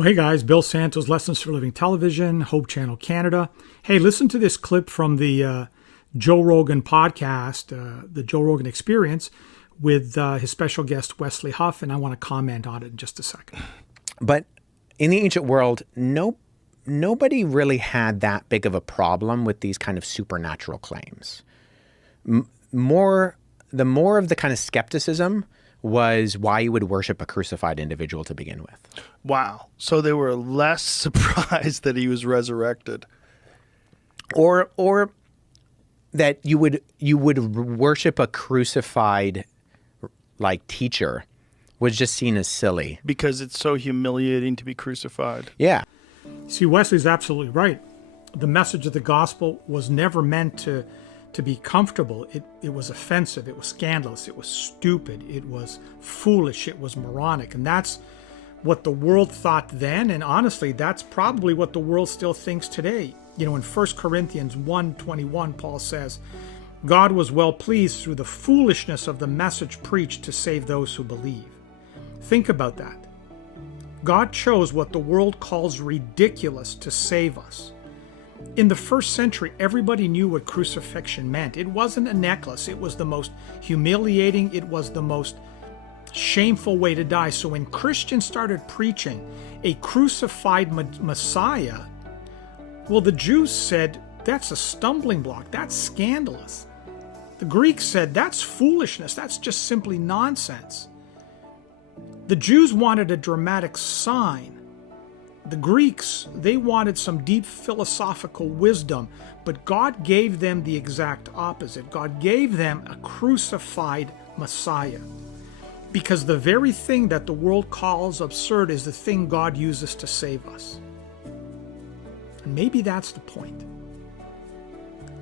Well, hey guys, Bill Santos, Lessons for Living Television, Hope Channel Canada. Hey, listen to this clip from the Joe Rogan podcast, the Joe Rogan Experience, with his special guest, Wesley Huff, and I want to comment on it in just a second. But in the ancient world, nobody really had that big of a problem with these kind of supernatural claims. The more of the kind of skepticism was why you would worship a crucified individual to begin with. Wow. So they were less surprised that he was resurrected. Or that you would worship a crucified like teacher was just seen as silly. Because it's so humiliating to be crucified. Yeah. See, Wesley's absolutely right. The message of the gospel was never meant to be comfortable. It was offensive. It was scandalous. It was stupid. It was foolish. It was moronic. And that's what the world thought then. And honestly, that's probably what the world still thinks today. You know, in 1 Corinthians 1:21, Paul says, God was well pleased through the foolishness of the message preached to save those who believe. Think about that. God chose what the world calls ridiculous to save us. In the first century, everybody knew what crucifixion meant. It wasn't a necklace. It was the most humiliating, it was the most shameful way to die. So when Christians started preaching a crucified Messiah, well, the Jews said, that's a stumbling block. That's scandalous. The Greeks said, that's foolishness. That's just simply nonsense. The Jews wanted a dramatic sign. The Greeks, they wanted some deep philosophical wisdom, but God gave them the exact opposite. God gave them a crucified Messiah. Because the very thing that the world calls absurd is the thing God uses to save us. And maybe that's the point.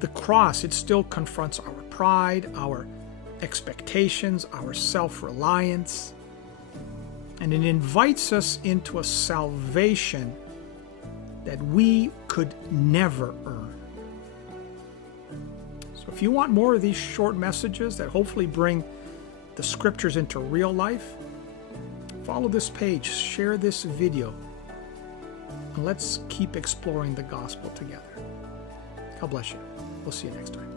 The cross, it still confronts our pride, our expectations, our self-reliance, and it invites us into a salvation that we could never earn. So if you want more of these short messages that hopefully bring the scriptures into real life, follow this page, share this video, and let's keep exploring the gospel together. God bless you. We'll see you next time.